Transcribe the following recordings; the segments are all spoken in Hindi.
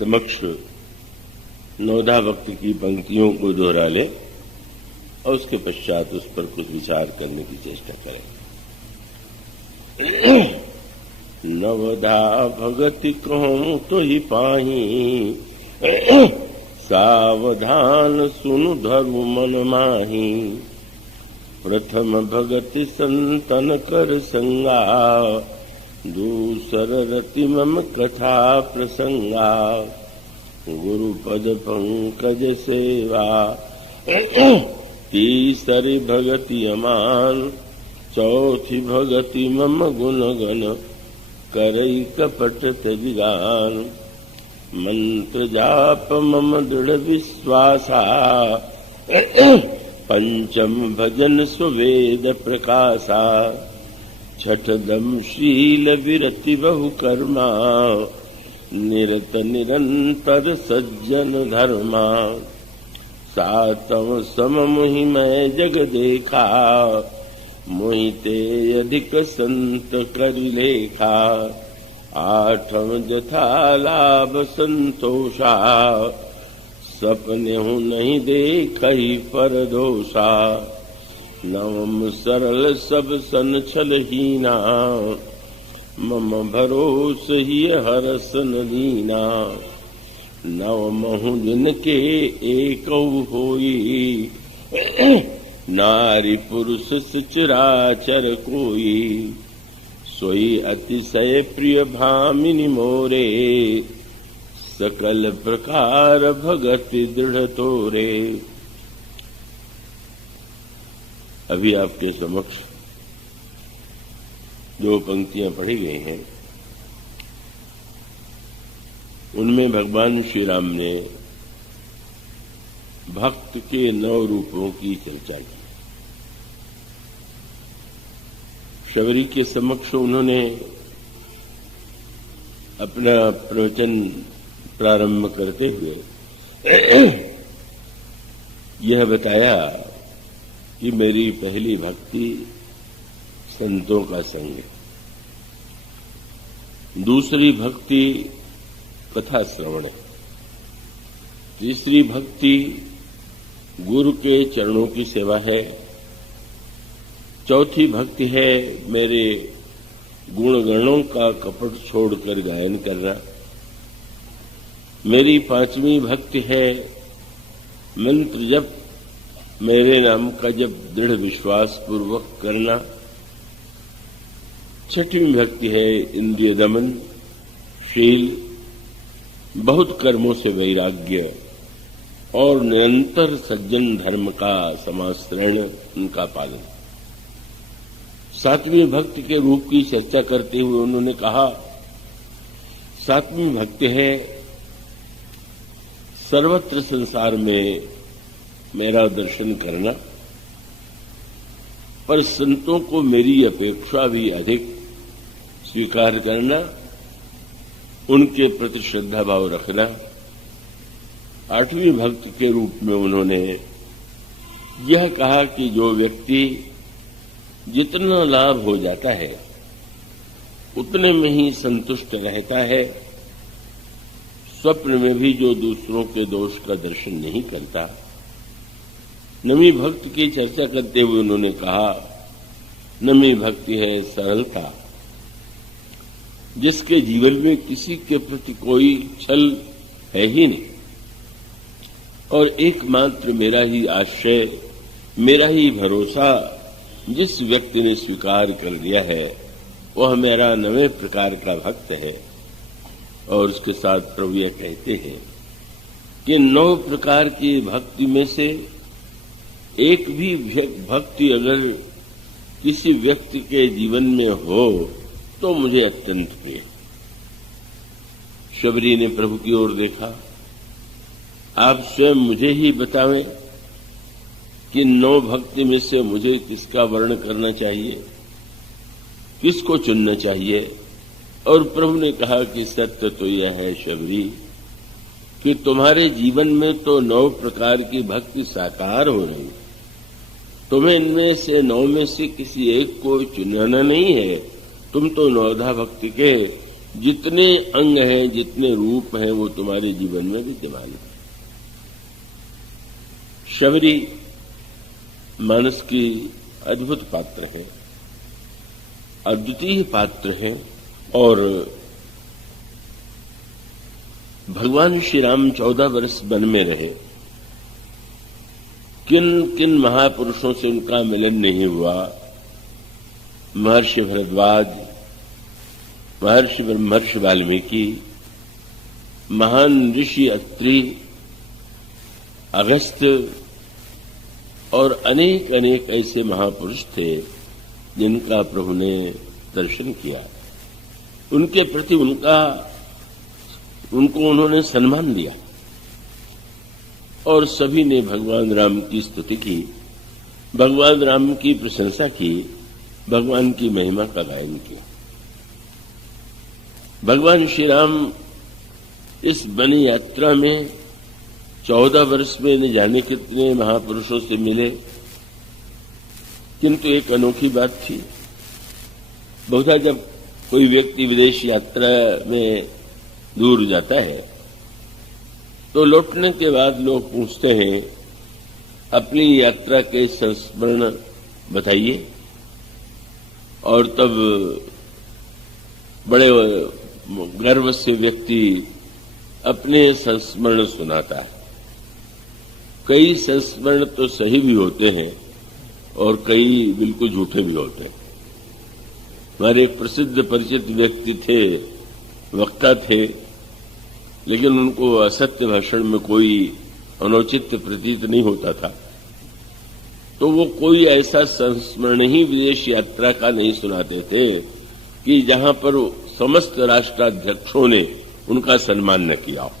समक्ष नवधा भक्ति की पंक्तियों को दोहरा ले और उसके पश्चात उस पर कुछ विचार करने की चेष्टा करें। नवधा भगति कहूं तो ही पाही, सावधान सुनु धरु मन माही। प्रथम भगति संतन कर संगा, दूसर रति मम कथा प्रसंगा। गुरु पद पंकज सेवा, तीसरी भगति अमान। चौथी भगति मम गुण गण, करई कपट तजिगान। मंत्र जाप मम दृढ़ विश्वासा, पंचम भजन सुवेद प्रकाशा। छठदम शील विरति बहु कर्मा, निरत निरंतर सज्जन धर्मा। सातम सम मुहि मैं जग देखा, मोहिते अधिक संत कर लेखा। आठम जथा लाभ संतोषा, सपने हूँ नहीं देखई पर दोषा। नवम सरल सब सन छलहीना, मम भरोस ही हरस न दीना। नवम हूँ जिनके एक होई, नारी पुरुष सचराचर कोई। सोई अतिशय प्रिय भामिनी मोरे, सकल प्रकार भगति दृढ़ तोरे। अभी आपके समक्ष जो पंक्तियां पढ़ी गई हैं, उनमें भगवान श्री राम ने भक्त के 9 रूपों की चर्चा की। शबरी के समक्ष उन्होंने अपना प्रवचन प्रारंभ करते हुए यह बताया कि मेरी पहली भक्ति संतों का संग है, दूसरी भक्ति कथा श्रवण है, तीसरी भक्ति गुरु के चरणों की सेवा है, चौथी भक्ति है मेरे गुणगणों का कपट छोड़कर गायन करना, मेरी पांचवी भक्ति है मंत्र जप मेरे नाम का जब दृढ़ विश्वास पूर्वक करना, छठवीं भक्ति है इंद्रिय दमन शील, बहुत कर्मों से वैराग्य और निरंतर सज्जन धर्म का समाश्रयण, उनका पालन। सातवीं भक्ति के रूप की चर्चा करते हुए उन्होंने कहा, सातवीं भक्ति है सर्वत्र संसार में मेरा दर्शन करना, पर संतों को मेरी अपेक्षा भी अधिक स्वीकार करना, उनके प्रति श्रद्धा भाव रखना। आठवीं भक्ति के रूप में उन्होंने यह कहा कि जो व्यक्ति जितना लाभ हो जाता है उतने में ही संतुष्ट रहता है, स्वप्न में भी जो दूसरों के दोष का दर्शन नहीं करता। नवी भक्ति की चर्चा करते हुए उन्होंने कहा, नवी भक्ति है सरलता, जिसके जीवन में किसी के प्रति कोई छल है ही नहीं और एकमात्र मेरा ही आश्रय, मेरा ही भरोसा जिस व्यक्ति ने स्वीकार कर लिया है वह मेरा नवे प्रकार का भक्त है। और उसके साथ प्रभु यह कहते हैं कि 9 प्रकार की भक्ति में से एक भी भक्ति अगर किसी व्यक्ति के जीवन में हो तो मुझे अत्यंत प्रिय। शबरी ने प्रभु की ओर देखा, आप स्वयं मुझे ही बतावें कि 9 भक्ति में से मुझे किसका वर्ण करना चाहिए, किसको चुनना चाहिए। और प्रभु ने कहा कि सत्य तो यह है शबरी कि तुम्हारे जीवन में तो 9 प्रकार की भक्ति साकार हो रही, तुम्हें इनमें से 9 में से किसी एक को चुनना नहीं है। तुम तो नवधा भक्ति के जितने अंग हैं, जितने रूप हैं, वो तुम्हारे जीवन में विद्यमान है। शबरी मानस की अद्भुत पात्र है, अद्वितीय पात्र है। और भगवान श्री राम 14 वर्ष वन में रहे। किन किन महापुरुषों से उनका मिलन नहीं हुआ। महर्षि भरद्वाज, महर्षि ब्रह्मर्षि वाल्मीकि, महान ऋषि अत्रि, अगस्त्य और अनेक अनेक ऐसे महापुरुष थे जिनका प्रभु ने दर्शन किया। उनके प्रति उनको उन्होंने सम्मान दिया और सभी ने भगवान राम की स्तुति की, भगवान राम की प्रशंसा की, भगवान की महिमा का गायन किया। भगवान श्री राम इस वन यात्रा में 14 वर्ष में न जाने कितने महापुरुषों से मिले, किंतु एक अनोखी बात थी। बहुधा जब कोई व्यक्ति विदेश यात्रा में दूर जाता है तो लौटने के बाद लोग पूछते हैं, अपनी यात्रा के संस्मरण बताइए, और तब बड़े गर्व से व्यक्ति अपने संस्मरण सुनाता है। कई संस्मरण तो सही भी होते हैं और कई बिल्कुल झूठे भी होते हैं। हमारे एक प्रसिद्ध परिचित व्यक्ति थे, वक्ता थे, लेकिन उनको असत्य भाषण में कोई अनौचित्य प्रतीत नहीं होता था, तो वो कोई ऐसा संस्मरण ही विदेश यात्रा का नहीं सुनाते थे कि जहां पर समस्त राष्ट्राध्यक्षों ने उनका सम्मान न किया हो।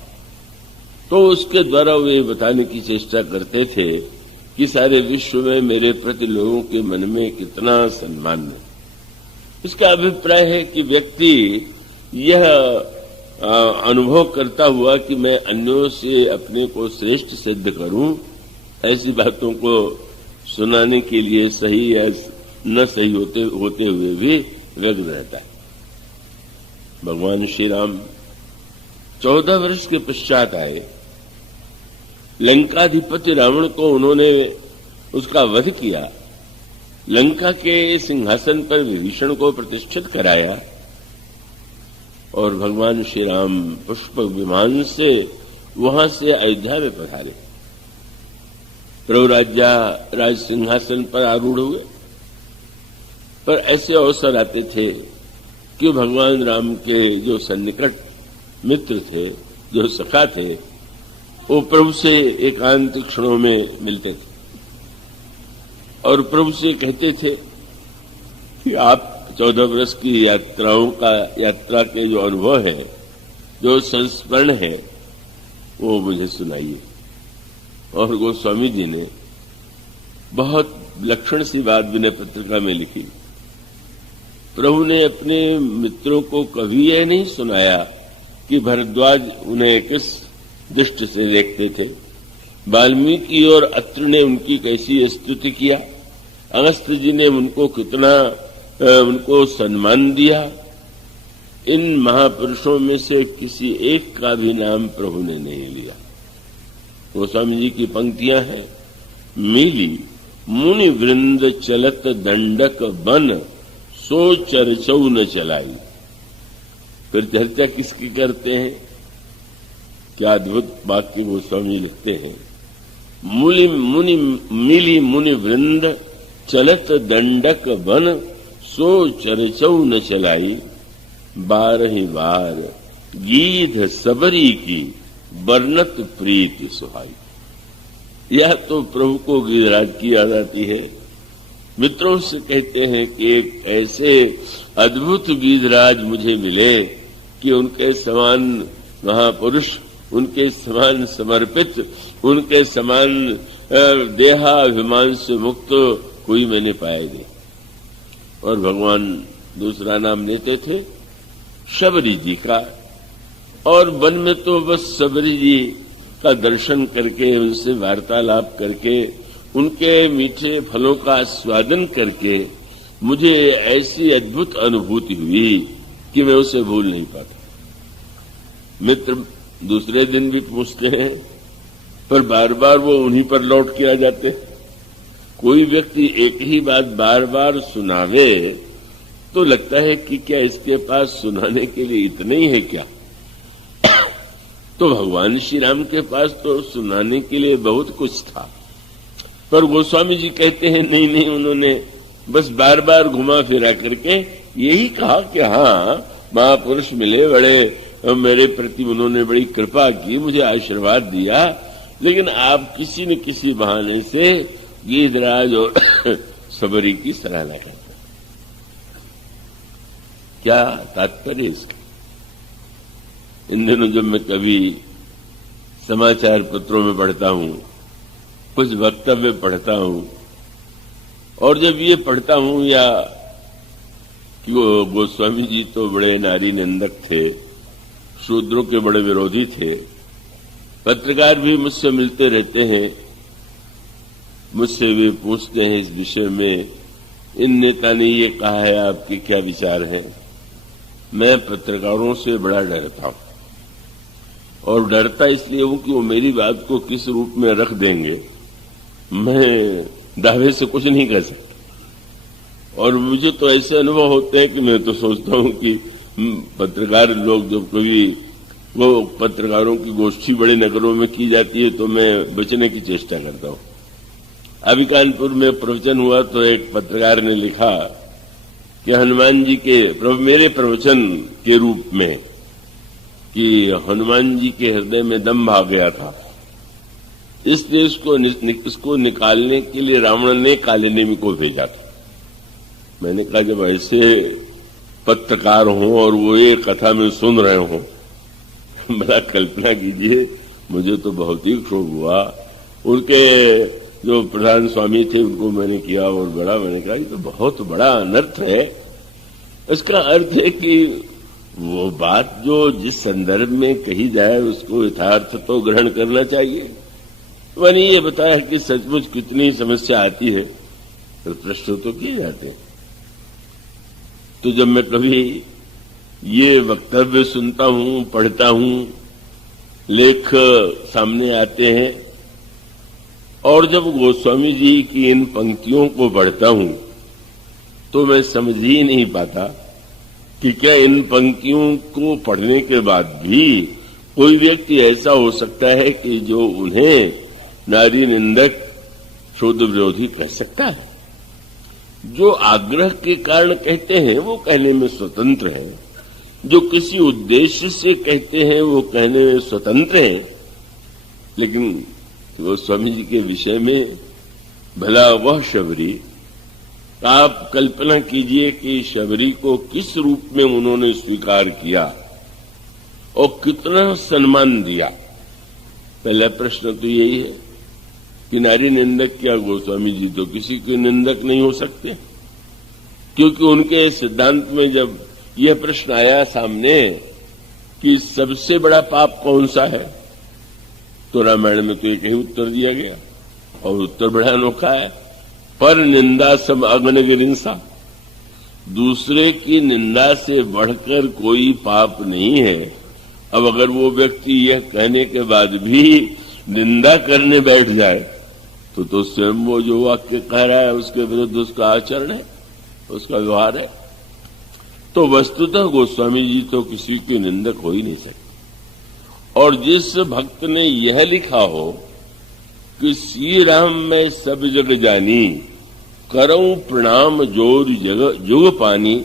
तो उसके द्वारा वे बताने की चेष्टा करते थे कि सारे विश्व में मेरे प्रति लोगों के मन में कितना सम्मान है। इसका अभिप्राय है कि व्यक्ति यह अनुभव करता हुआ कि मैं अन्यों से अपने को श्रेष्ठ सिद्ध करूं, ऐसी बातों को सुनाने के लिए सही या न सही होते हुए भी व्यग्र रहता है। भगवान श्री राम 14 वर्ष के पश्चात आए। लंकाधिपति रावण को उन्होंने उसका वध किया, लंका के सिंहासन पर विभीषण को प्रतिष्ठित कराया और भगवान श्री राम पुष्पक विमान से वहां से अयोध्या में पधारे। प्रभु राज सिंहासन पर आरूढ़ हुए। पर ऐसे अवसर आते थे कि भगवान राम के जो सन्निकट मित्र थे, जो सखा थे, वो प्रभु से एकांत क्षणों में मिलते थे और प्रभु से कहते थे कि आप 14 वर्ष की यात्रा के जो अनुभव है, जो संस्मरण है, वो मुझे सुनाइए। और गोस्वामी जी ने बहुत लक्षण सी बात विनय पत्रिका में लिखी। प्रभु ने अपने मित्रों को कभी यह नहीं सुनाया कि भरद्वाज उन्हें किस दृष्टि से देखते थे, वाल्मीकि और अत्रि ने उनकी कैसी स्तुति किया, अगस्त्य जी ने उनको सम्मान दिया। इन महापुरुषों में से किसी एक का भी नाम प्रभु ने नहीं लिया। गोस्वामी जी की पंक्तियां हैं, मिली मुनि वृंद चलत दंडक बन, सो चर्चौ न चलाई। फिर चर्चा किसकी करते हैं? क्या अद्भुत वाक्य गोस्वामी लिखते हैं, मिली मुनि वृंद चलत दंडक बन, सो चर्चौ न चलाई। 12 बार गीध सबरी की, वर्णत प्रीति सुहाई। यह तो प्रभु को गिरिराज की याद आती है। मित्रों से कहते हैं कि एक ऐसे अद्भुत गीधराज मुझे मिले कि उनके समान महापुरुष, उनके समान समर्पित, उनके समान देहाभिमान से मुक्त कोई मैंने पाया नहीं। और भगवान दूसरा नाम लेते थे शबरी जी का, और वन में तो बस शबरी जी का दर्शन करके, उनसे वार्तालाप करके, उनके मीठे फलों का स्वादन करके मुझे ऐसी अद्भुत अनुभूति हुई कि मैं उसे भूल नहीं पाता। मित्र दूसरे दिन भी पूछते हैं, पर बार बार वो उन्हीं पर लौट के आ जाते हैं। कोई व्यक्ति एक ही बात बार बार सुनावे तो लगता है कि क्या इसके पास सुनाने के लिए इतना ही है क्या? तो भगवान श्री राम के पास तो सुनाने के लिए बहुत कुछ था, पर गोस्वामी जी कहते हैं नहीं, उन्होंने बस बार बार घुमा फिरा करके यही कहा कि हाँ, महापुरुष मिले, बड़े मेरे प्रति उन्होंने बड़ी कृपा की, मुझे आशीर्वाद दिया, लेकिन आप किसी न किसी बहाने से गीधराज और सबरी की सराहना करते हैं। क्या तात्पर्य इसका? इन दिनों जब मैं कभी समाचार पत्रों में पढ़ता हूं, कुछ वक्तव्य पढ़ता हूं, और जब ये पढ़ता हूं या कि वो गोस्वामी जी तो बड़े नारी निंदक थे, शूद्रों के बड़े विरोधी थे, पत्रकार भी मुझसे मिलते रहते हैं, मुझसे भी पूछते हैं इस विषय में, इन नेता ने ये कहा है, आपके क्या विचार हैं? मैं पत्रकारों से बड़ा डरता हूं, और डरता इसलिए हूं कि वो मेरी बात को किस रूप में रख देंगे, मैं दावे से कुछ नहीं कह सकता। और मुझे तो ऐसे अनुभव होते हैं कि मैं तो सोचता हूं कि पत्रकार लोग जब कभी वो पत्रकारों की गोष्ठी बड़े नगरों में की जाती है तो मैं बचने की चेष्टा करता हूं। अभी कानपुर में प्रवचन हुआ तो एक पत्रकार ने लिखा कि हनुमान जी के मेरे प्रवचन के रूप में कि हनुमान जी के हृदय में दम भाग गया था, इसलिए इसको निकालने के लिए रावण ने काले नेमी को भेजा था। मैंने कहा जब ऐसे पत्रकार हों और वो ये कथा में सुन रहे हों, बड़ा कल्पना कीजिए, मुझे तो बहुत ही क्षोभ हुआ। उनके जो प्रधान स्वामी थे उनको मैंने किया और मैंने कहा ये तो बहुत बड़ा अनर्थ है। इसका अर्थ है कि वो बात जो जिस संदर्भ में कही जाए उसको यथार्थ तो ग्रहण करना चाहिए। मैंने ये बताया कि सचमुच कितनी समस्या आती है, तो प्रश्न तो किए जाते हैं। तो जब मैं कभी ये वक्तव्य सुनता हूं, पढ़ता हूं, लेख सामने आते हैं, और जब गोस्वामी जी की इन पंक्तियों को पढ़ता हूं तो मैं समझ ही नहीं पाता कि क्या इन पंक्तियों को पढ़ने के बाद भी कोई व्यक्ति ऐसा हो सकता है कि जो उन्हें नारी निंदक, शूद्र विरोधी कह सकता है। जो आग्रह के कारण कहते हैं वो कहने में स्वतंत्र है, जो किसी उद्देश्य से कहते हैं वो कहने में स्वतंत्र है। लेकिन वो स्वामी जी के विषय में भला वह शबरी, आप कल्पना कीजिए कि शबरी को किस रूप में उन्होंने स्वीकार किया और कितना सम्मान दिया। पहला प्रश्न तो यही है कि नारी निंदक क्या? गोस्वामी जी तो किसी के निंदक नहीं हो सकते, क्योंकि उनके सिद्धांत में जब यह प्रश्न आया सामने कि सबसे बड़ा पाप कौन सा है, तो रामायण में तो एक ही उत्तर दिया गया, और उत्तर बड़ा अनोखा है, पर निंदा सब अग्निगिरिंसा। दूसरे की निंदा से बढ़कर कोई पाप नहीं है। अब अगर वो व्यक्ति यह कहने के बाद भी निंदा करने बैठ जाए तो स्वयं वो जो वाक्य कह रहा है उसके विरुद्ध उसका आचरण है, उसका व्यवहार है। तो वस्तुतः गोस्वामी जी तो किसी की निंदक हो ही नहीं सकते। और जिस भक्त ने यह लिखा हो कि श्री राम मैं सब जग जानी, करऊं प्रणाम जोर जुग पानी,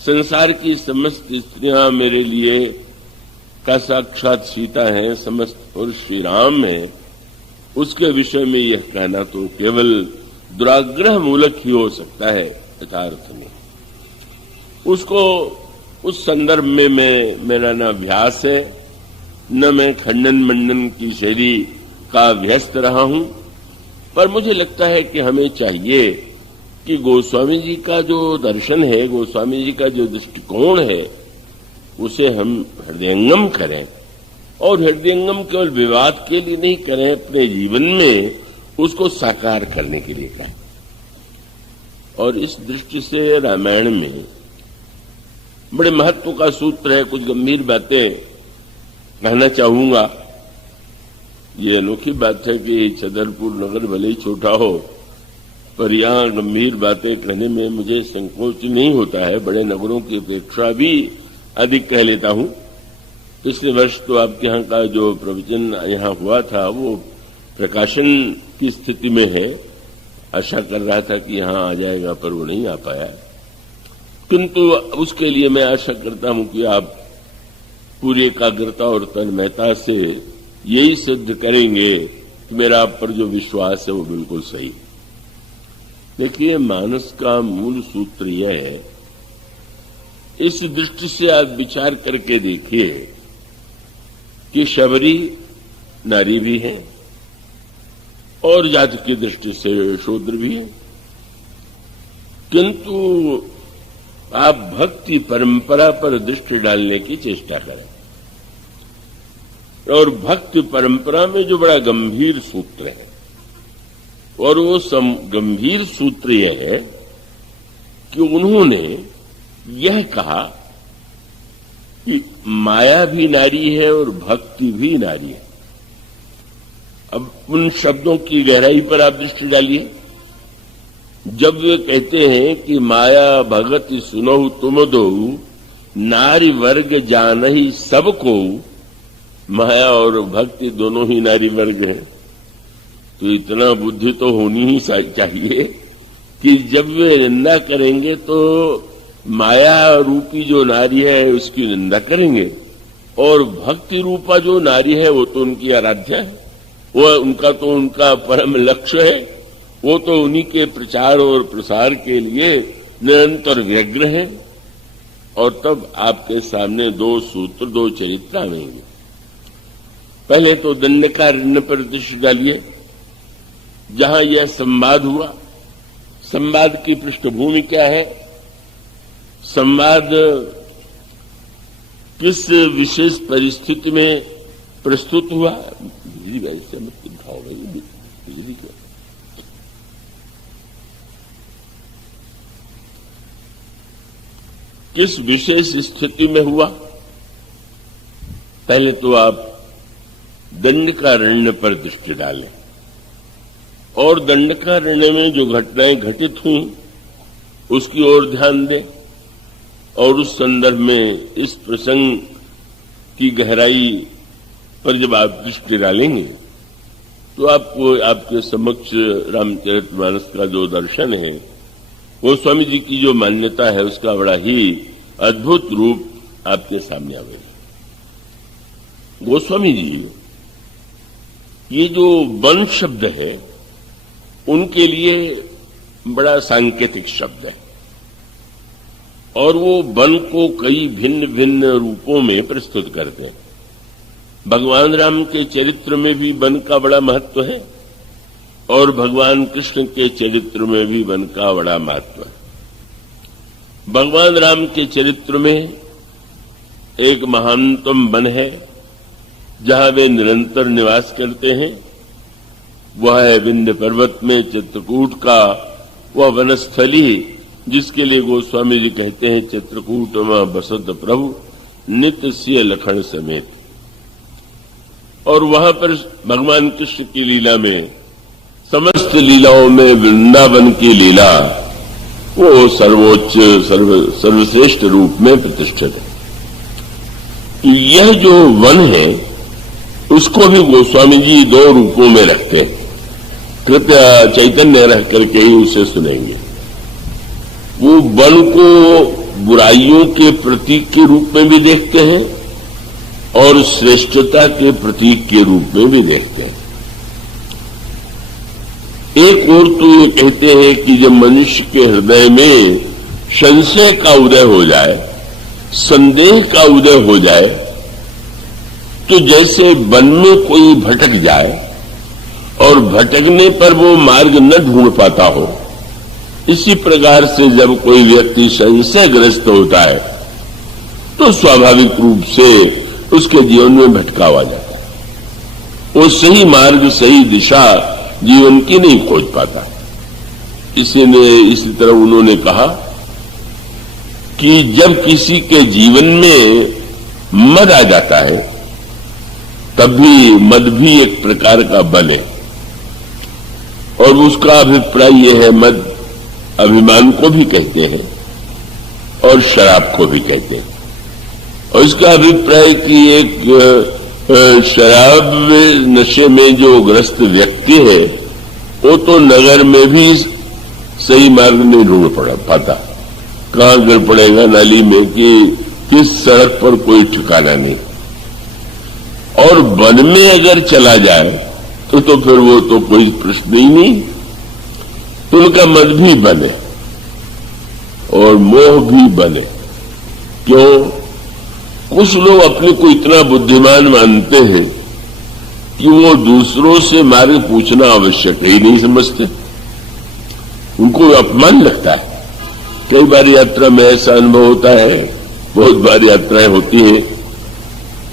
संसार की समस्त स्त्रियां मेरे लिए का साक्षात सीता हैं, समस्त पुरुष श्री राम है, उसके विषय में यह कहना तो केवल दुराग्रह मूलक ही हो सकता है, यथार्थ में। उसको उस संदर्भ में मेरा न अभ्यास है, न मैं खंडन मंडन की शैली का व्यस्त रहा हूं, पर मुझे लगता है कि हमें चाहिए कि गोस्वामी जी का जो दर्शन है, गोस्वामी जी का जो दृष्टिकोण है, उसे हम हृदयंगम करें, और हृदयंगम केवल विवाद के लिए नहीं करें, अपने जीवन में उसको साकार करने के लिए करें। और इस दृष्टि से रामायण में बड़े महत्व का सूत्र है। कुछ गंभीर बातें कहना चाहूंगा। ये अनोखी बात है कि छतरपुर नगर भले ही छोटा हो, पर यहां गंभीर बातें कहने में मुझे संकोच नहीं होता है। बड़े नगरों की अपेक्षा भी अधिक कह लेता हूं। पिछले वर्ष तो आपके यहाँ का जो प्रवचन यहाँ हुआ था वो प्रकाशन की स्थिति में है। आशा कर रहा था कि यहाँ आ जाएगा, पर वो नहीं आ पाया। किंतु उसके लिए मैं आशा करता हूं कि आप पूरी एकाग्रता और तन्मयता से यही सिद्ध करेंगे कि मेरा आप पर जो विश्वास है वो बिल्कुल सही। देखिए, मानस का मूल सूत्र यह है, इस दृष्टि से आप विचार करके देखिए कि शबरी नारी भी है और जाति की दृष्टि से शूद्र भी है, किंतु आप भक्ति परंपरा पर दृष्टि डालने की चेष्टा करें। और भक्ति परंपरा में जो बड़ा गंभीर सूत्र है, और वो गंभीर सूत्र यह है कि उन्होंने यह कहा कि माया भी नारी है और भक्ति भी नारी है। अब उन शब्दों की गहराई पर आप दृष्टि डालिए। जब वे कहते हैं कि माया भगत सुनहु तुम दो, नारी वर्ग जानहि सबको, माया और भक्ति दोनों ही नारी वर्ग है, तो इतना बुद्धि तो होनी ही चाहिए कि जब वे निंदा करेंगे तो माया रूपी जो नारी है उसकी निंदा करेंगे, और भक्ति रूपा जो नारी है वो तो उनकी आराध्या है, वो उनका परम लक्ष्य है, वो तो उन्हीं के प्रचार और प्रसार के लिए निरंतर व्यग्र है। और तब आपके सामने दो सूत्र, दो चरित्र आएंगे। पहले तो दंडकारण्य पर दृष्टि डालिए, जहां यह संवाद हुआ। संवाद की पृष्ठभूमि क्या है? संवाद किस विशेष परिस्थिति में प्रस्तुत हुआ? बिजली वैसे मत दिखाओ भाई, बिजली क्या? किस विशेष स्थिति में हुआ? पहले तो आप दंडकारण्य पर दृष्टि डालें और दंडकारण्य में जो घटनाएं घटित हुई उसकी ओर ध्यान दें, और उस संदर्भ में इस प्रसंग की गहराई पर जब आप दृष्टि डालेंगे तो आपको आपके समक्ष रामचरितमानस का जो दर्शन है, वो स्वामी जी की जो मान्यता है, उसका बड़ा ही अद्भुत रूप आपके सामने आवेगा। गोस्वामी जी, ये जो वन शब्द है उनके लिए बड़ा सांकेतिक शब्द है, और वो वन को कई भिन्न भिन्न रूपों में प्रस्तुत करते हैं। भगवान राम के चरित्र में भी वन का बड़ा महत्व है, और भगवान कृष्ण के चरित्र में भी वन का बड़ा महत्व है। भगवान राम के चरित्र में एक महानतम वन है जहां वे निरंतर निवास करते हैं। वह है विंध्य पर्वत में चित्रकूट का वह वनस्थली, जिसके लिए गोस्वामी जी कहते हैं, चित्रकूट में बसत प्रभु नित्य सिय लखन समेत। और वहां पर भगवान कृष्ण की लीला में, समस्त लीलाओं में वृंदावन की लीला वो सर्वोच्च सर्वश्रेष्ठ रूप में प्रतिष्ठित है। यह जो वन है उसको भी गोस्वामी जी दो रूपों में रखते हैं। कृपया चैतन्य रह करके ही उसे सुनेंगे। वो वन को बुराइयों के प्रतीक के रूप में भी देखते हैं और श्रेष्ठता के प्रतीक के रूप में भी देखते हैं। एक और तो ये कहते हैं कि जब मनुष्य के हृदय में संशय का उदय हो जाए, संदेह का उदय हो जाए, तो जैसे वन में कोई भटक जाए और भटकने पर वो मार्ग न ढूंढ पाता हो, इसी प्रकार से जब कोई व्यक्ति संशयग्रस्त होता है तो स्वाभाविक रूप से उसके जीवन में भटकाव आ जाता है। वो सही मार्ग, सही दिशा जीवन की नहीं खोज पाता। इसी तरह उन्होंने कहा कि जब किसी के जीवन में मद आ जाता है तब भी मद भी एक प्रकार का बल है। और उसका अभिप्राय यह है, मद अभिमान को भी कहते हैं और शराब को भी कहते हैं। और इसका अभिप्राय कि एक शराब नशे में जो ग्रस्त व्यक्ति है वो तो नगर में भी सही मार्ग नहीं ढूंढ पाता, कहां गिर पड़ेगा नाली में कि किस सड़क पर कोई ठिकाना नहीं। और वन में अगर चला जाए तो फिर वो तो कोई प्रश्न ही नहीं। तो उनका मद भी बने और मोह भी बने। क्यों? कुछ लोग अपने को इतना बुद्धिमान मानते हैं कि वो दूसरों से मार्ग पूछना आवश्यक ही नहीं समझते, उनको अपमान लगता है। कई बार यात्रा में ऐसा अनुभव होता है, बहुत बार यात्राएं होती हैं।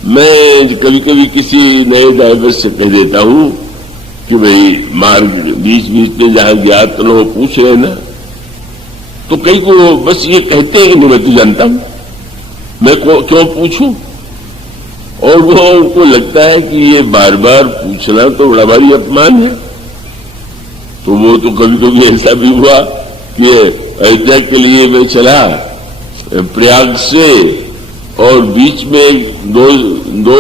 मैं कभी कभी किसी नए ड्राइवर से कह देता हूं कि भाई मार्ग बीच बीच में जहां ज्ञात न हो पूछ रहे ना, तो कई को बस ये कहते हैं कि नहीं मैं तो जानता हूं, मैं क्यों पूछूं। और वो उनको लगता है कि ये बार बार पूछना तो बड़ा भारी अपमान है। तो वो तो कभी कभी ऐसा भी हुआ कि अयोध्या के लिए मैं चला प्रयाग से और बीच में दो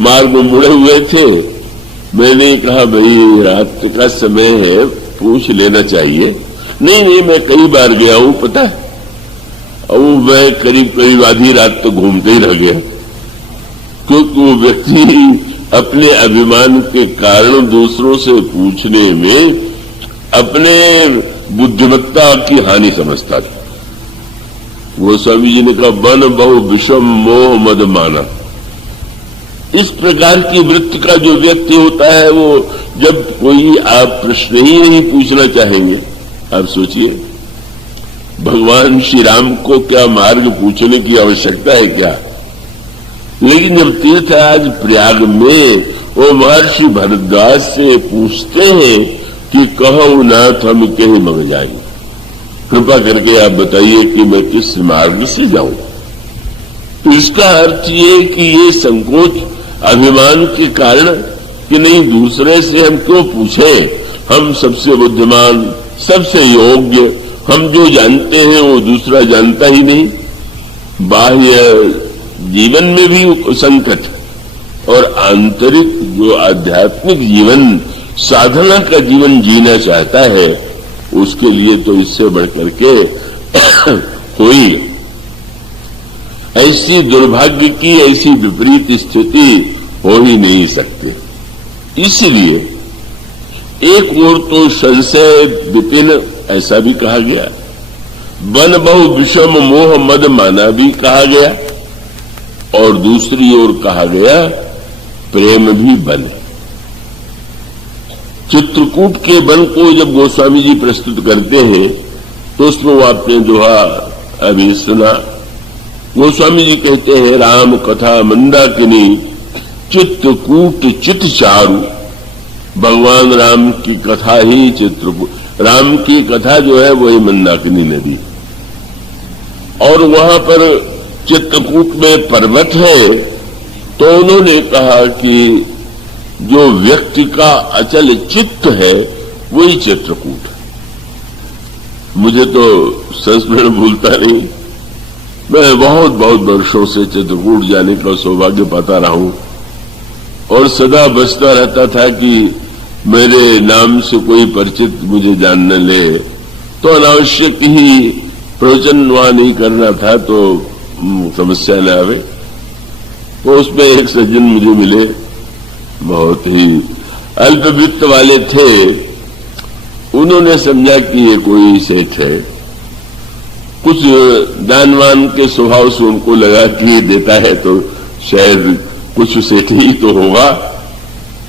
मार्ग मुड़े हुए थे। मैंने कहा भाई रात का समय है, पूछ लेना चाहिए। नहीं मैं कई बार गया हूं पता है। और मैं करीब आधी रात तो घूमते ही रह गया, क्योंकि वो व्यक्ति अपने अभिमान के कारण दूसरों से पूछने में अपने बुद्धिमत्ता की हानि समझता था। वो स्वामी जी ने कहा बन बहु विषम मोह मद माना। इस प्रकार की वृत्ति का जो व्यक्ति होता है वो जब कोई आप प्रश्न ही नहीं पूछना चाहेंगे, आप सोचिए भगवान श्री राम को क्या मार्ग पूछने की आवश्यकता है क्या? लेकिन जब तीर्थराज प्रयाग में वो महर्षि भरद्वाज से पूछते हैं कि कहो नाथ हम कहीं मग जाएंगे, कृपा करके आप बताइए कि मैं किस मार्ग से जाऊं। तो इसका अर्थ ये कि ये संकोच अभिमान के कारण कि नहीं दूसरे से हम क्यों पूछें, हम सबसे बुद्धिमान सबसे योग्य, हम जो जानते हैं वो दूसरा जानता ही नहीं। बाह्य जीवन में भी संकट और आंतरिक जो आध्यात्मिक जीवन साधना का जीवन जीना चाहता है उसके लिए तो इससे बढ़कर के कोई ऐसी दुर्भाग्य की ऐसी विपरीत स्थिति हो ही नहीं सकती। इसलिए एक ओर तो संशय विपिन ऐसा भी कहा गया, बन बहु विषम मोह मद माना भी कहा गया, और दूसरी ओर कहा गया प्रेम भी बन। चित्रकूट के वन को जब गोस्वामी जी प्रस्तुत करते हैं तो उसमें वो आपने दोहा अभी सुना। गोस्वामी जी कहते हैं राम कथा मंदाकिनी चित्रकूट चित चारु। भगवान राम की कथा ही चित्रकूट, राम की कथा जो है वही मंदाकिनी नदी, और वहां पर चित्रकूट में पर्वत है। तो उन्होंने कहा कि जो व्यक्ति का अचल चित्त है वही चित्रकूट है। मुझे तो संस्मरण भूलता नहीं, मैं बहुत वर्षों से चित्रकूट जाने का सौभाग्य पाता रहा हूं और सदा बचता रहता था कि मेरे नाम से कोई परिचित मुझे जान न ले, तो अनावश्यक ही प्रवचन वहां नहीं करना था तो समस्या न आवे। तो उसमें एक सज्जन मुझे मिले, बहुत ही अल्प वित्त वाले थे। उन्होंने समझा कि ये कोई सेठ है, कुछ दानवान के स्वभाव से उनको लगा कि देता है तो शायद कुछ सेठ ही तो होगा।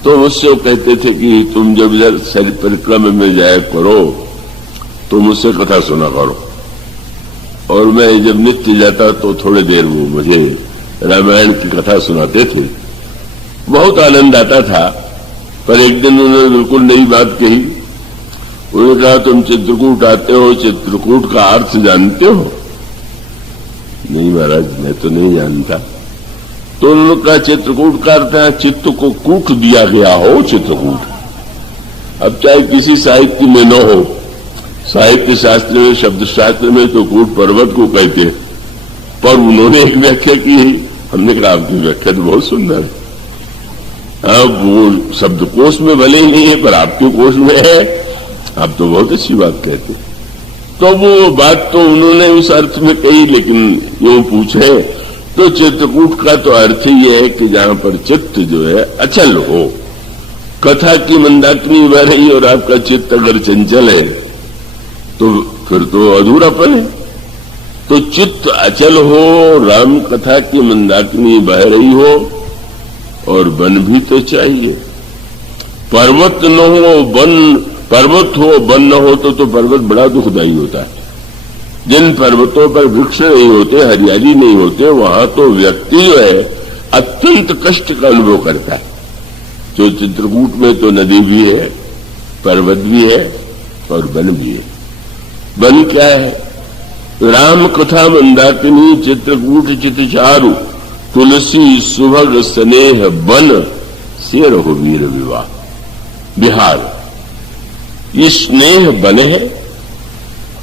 तो मुझसे वो कहते थे कि तुम जब इधर शरीर परिक्रमा में जाया करो तो मुझसे कथा सुना करो। और मैं जब नित्य जाता तो थोड़े देर वो मुझे रामायण की कथा सुनाते थे, बहुत आनंद आता था। पर एक दिन उन्होंने बिल्कुल नई बात कही। उन्होंने कहा तुम चित्रकूट आते हो, चित्रकूट का अर्थ जानते हो? नहीं महाराज, मैं तो नहीं जानता। तो उन्होंने कहा चित्रकूट का अर्थ है चित्त को कूट दिया गया हो चित्रकूट। अब चाहे किसी साहित्य में न हो, साहित्य शास्त्र में, शब्द शास्त्र में तो कूट पर्वत को कहते हैं, पर उन्होंने एक व्याख्या की। हमने कहा आपकी व्याख्या तो बहुत सुंदर है। अब वो शब्दकोश में भले ही नहीं है, पर आपके कोश में है। आप तो बहुत अच्छी बात कहते। तो वो बात तो उन्होंने उस अर्थ में कही, लेकिन यूं पूछे तो चित्रकूट का तो अर्थ ही है कि जहां पर चित्त जो है अचल हो। कथा की मंदाकिनी बह रही और आपका चित्त अगर चंचल है तो फिर तो अधूरापन है। तो चित्त अचल हो, राम कथा की मंदाकिनी बह रही हो, और वन भी तो चाहिए। पर्वत न हो वन, पर्वत हो वन न हो तो पर्वत बड़ा दुखदायी होता है। जिन पर्वतों पर वृक्ष नहीं होते, हरियाली नहीं होते, वहां तो व्यक्ति जो है अत्यंत कष्ट का अनुभव करता है। जो चित्रकूट में तो नदी भी है, पर्वत भी है और वन भी है। वन क्या है? राम कथा मंदाकिनी चित्रकूट चित चारु, तुलसी सुभग स्नेह वन, से रहो वीर विवाह। बिहार ये स्नेह वन है,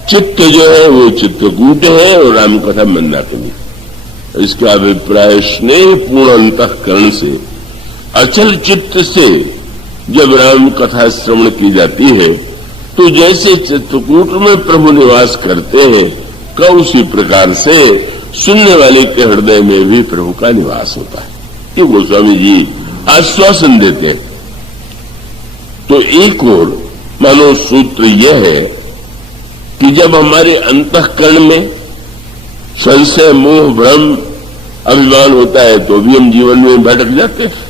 चित्त जो है वो चित्रकूट है और रामकथा मंदाकिनी। इसका अभिप्राय स्नेह पूर्ण अंतःकरण से, अचल चित्त से जब राम कथा श्रवण की जाती है तो जैसे चित्रकूट में प्रभु निवास करते हैं, का उसी प्रकार से सुनने वाले के हृदय में भी प्रभु का निवास होता है। ये गोस्वामी जी आश्वासन देते हैं। तो एक और मानो सूत्र यह है कि जब हमारे अंतःकरण में संशय, मोह, भ्रम, अभिमान होता है तो भी हम जीवन में भटक जाते हैं,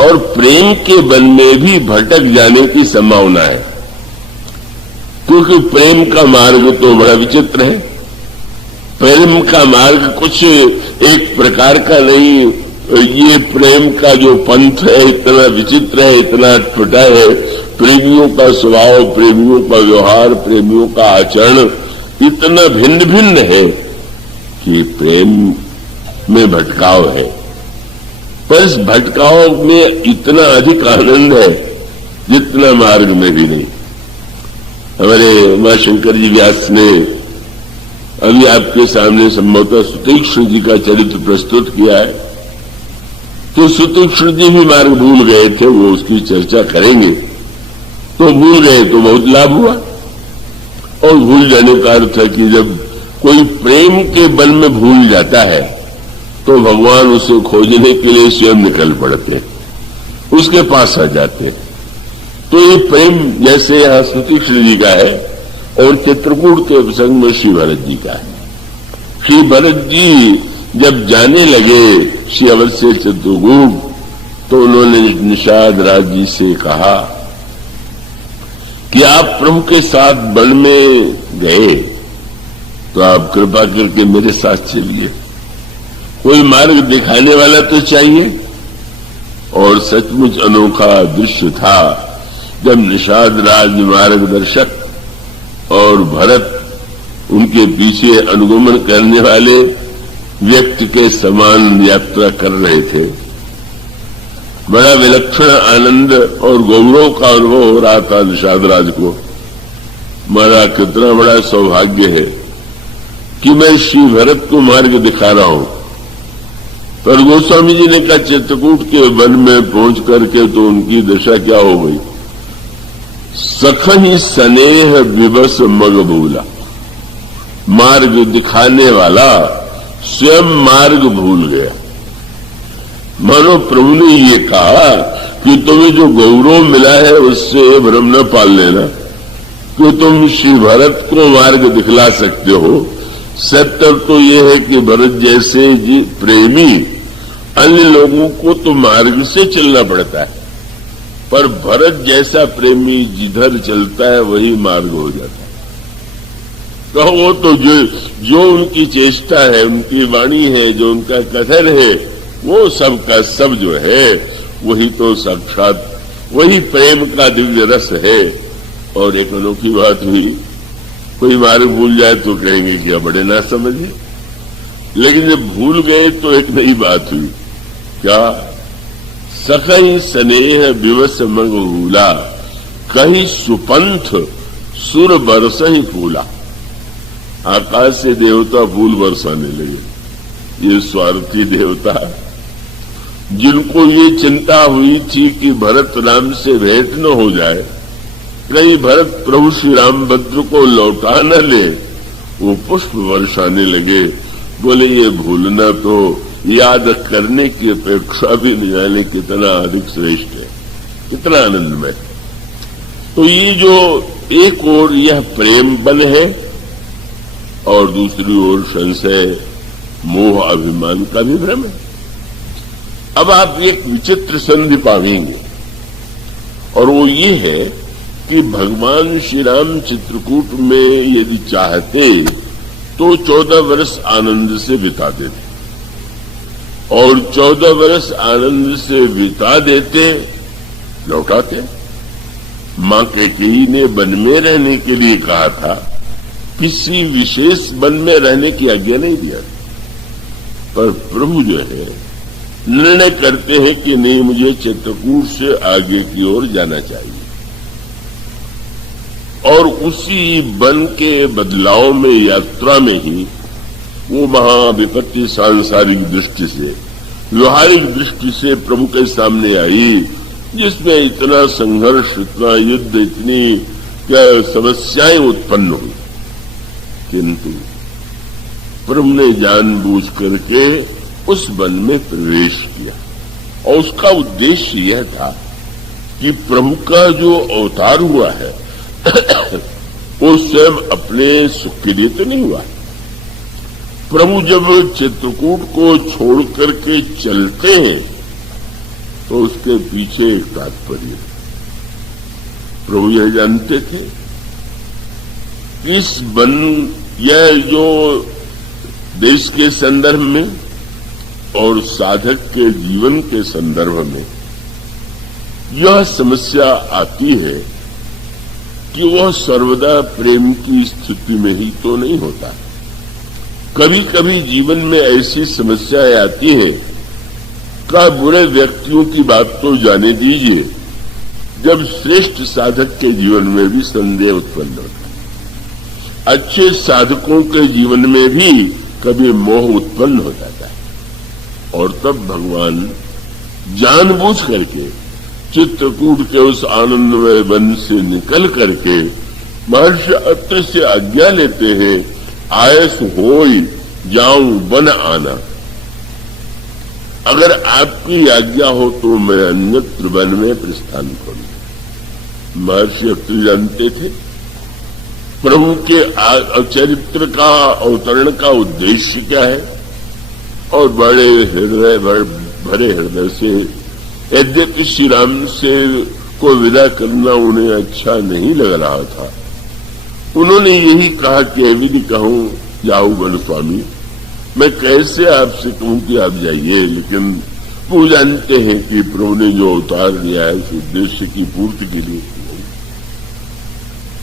और प्रेम के बल में भी भटक जाने की संभावना है। क्योंकि प्रेम का मार्ग तो बड़ा विचित्र है। प्रेम का मार्ग कुछ एक प्रकार का नहीं। ये प्रेम का जो पंथ है इतना विचित्र है, इतना छोटा है। प्रेमियों का स्वभाव, प्रेमियों का व्यवहार, प्रेमियों का आचरण इतना भिन्न भिन्न है कि प्रेम में भटकाव है। पर इस भटकाव में इतना अधिक आनंद है जितना मार्ग में भी नहीं। हमारे उमा शंकर जी व्यास ने अभी आपके सामने संभवतः सुतीक्ष्ण जी का चरित्र प्रस्तुत किया है। तो सुतीक्ष्ण जी भी मार्ग भूल गए थे, वो उसकी चर्चा करेंगे। तो भूल गए तो बहुत लाभ हुआ। और भूल जाने का अर्थ है कि जब कोई प्रेम के बल में भूल जाता है तो भगवान उसे खोजने के लिए स्वयं निकल पड़ते हैं, उसके पास आ जाते हैं। तो ये प्रेम जैसे यहां सुतीक्ष्ण जी का है और चित्रकूट के प्रसंग में श्री भरत जी का है। श्री भरत जी जब जाने लगे श्री अवध से चित्रकूट तो उन्होंने निषाद राज जी से कहा कि आप प्रभु के साथ वन में गए तो आप कृपा करके मेरे साथ चलिए। कोई मार्ग दिखाने वाला तो चाहिए। और सचमुच अनोखा दृश्य था जब निषाद राज मार्गदर्शक और भरत उनके पीछे अनुगमन करने वाले व्यक्ति के समान यात्रा कर रहे थे। बड़ा विलक्षण आनंद और गौरव का अनुभव हो रहा था निषाद राज को। मेरा कितना बड़ा सौभाग्य है कि मैं श्री भरत को मार्ग दिखा रहा हूं। पर गोस्वामी जी ने कहा चित्रकूट के वन में पहुंच करके तो उनकी दशा क्या हो गई। सखन स्नेह विवश मग भूला, मार्ग दिखाने वाला स्वयं मार्ग भूल गया। मानो प्रभु ने ये कहा कि तुम्हें जो गौरव मिला है उससे भ्रम न पाल लेना कि तुम श्री भरत को मार्ग दिखला सकते हो। सत्य तो ये है कि भरत जैसे जी प्रेमी अन्य लोगों को तो मार्ग से चलना पड़ता है, पर भरत जैसा प्रेमी जिधर चलता है वही मार्ग हो जाता है। तो वो तो जो उनकी चेष्टा है, उनकी वाणी है, जो उनका कथन है, वो सब का सब जो है वही तो साक्षात वही प्रेम का दिव्य रस है। और एक अनोखी बात हुई कोई मार्ग भूल जाए तो कहेंगे कि बड़े ना समझिए, लेकिन जब भूल गए तो एक नई बात हुई। क्या? सखई स्नेह विवश मग भूला, कहीं सुपंथ सुर बरसहि फूला। आकाश से देवता फूल बरसाने लगे। ये स्वार्थी देवता, जिनको ये चिंता हुई थी कि भरत राम से भेंट न हो जाए, कहीं भरत प्रभु श्री रामभद्र को लौटा न ले, वो पुष्प बरसाने लगे। बोले ये भूलना तो याद करने की अपेक्षा भी न जाने कितना अधिक श्रेष्ठ है, कितना आनंदमय। तो ये जो एक ओर यह प्रेम बल है और दूसरी ओर संशय मोह अभिमान का भी भ्रम है। अब आप एक विचित्र संधि पाएंगे और वो ये है कि भगवान श्री राम चित्रकूट में यदि चाहते तो 14 वर्ष आनंद से बिता देते और 14 वर्ष आनंद से बिता देते, लौटाते। मां कैकेयी ने वन में रहने के लिए कहा था, किसी विशेष वन में रहने की आज्ञा नहीं दिया, पर प्रभु जो है निर्णय करते हैं कि नहीं, मुझे चित्रकूट से आगे की ओर जाना चाहिए। और उसी वन के बदलाव में, यात्रा में ही वो महाविपत्ति सांसारिक दृष्टि से, व्यवहारिक दृष्टि से प्रभु के सामने आई, जिसमें इतना संघर्ष, इतना युद्ध, इतनी क्या समस्याएं उत्पन्न हुई। किंतु प्रभु ने जानबूझ करके उस वन में प्रवेश किया और उसका उद्देश्य यह था कि प्रभु का जो अवतार हुआ है वो स्वयं अपने सुख के लिए तो नहीं हुआ। प्रभु जब चित्रकूट को छोड़ करके चलते हैं तो उसके पीछे एक तात्पर्य। प्रभु यह जानते थे कि इस वन, यह जो देश के संदर्भ में और साधक के जीवन के संदर्भ में यह समस्या आती है कि वह सर्वदा प्रेम की स्थिति में ही तो नहीं होता। कभी कभी जीवन में ऐसी समस्याएं आती है का बुरे व्यक्तियों की बात तो जाने दीजिए, जब श्रेष्ठ साधक के जीवन में भी संदेह उत्पन्न होता है। अच्छे साधकों के जीवन में भी कभी मोह उत्पन्न हो जाता है और तब भगवान जानबूझ करके चित्रकूट के उस आनंदमय वन से निकल करके महर्षि अत्रि से आज्ञा लेते हैं, आयस होई जाऊं वन आना। अगर आपकी आज्ञा हो तो मैं अन्यत्र वन में प्रस्थान करूं। महर्षि अत्रि जानते थे प्रभु के चरित्र का अवतरण का उद्देश्य क्या है और बड़े हृदय, भरे हृदय से, यद्यपि श्री राम से को विदा करना उन्हें अच्छा नहीं लग रहा था, उन्होंने यही कहा कि अविधि कहूं जाओ वन स्वामी, मैं कैसे आपसे कहूं कि आप जाइए। लेकिन वो जानते हैं कि प्रभु ने जो अवतार लिया है उस उद्देश्य की पूर्ति के लिए,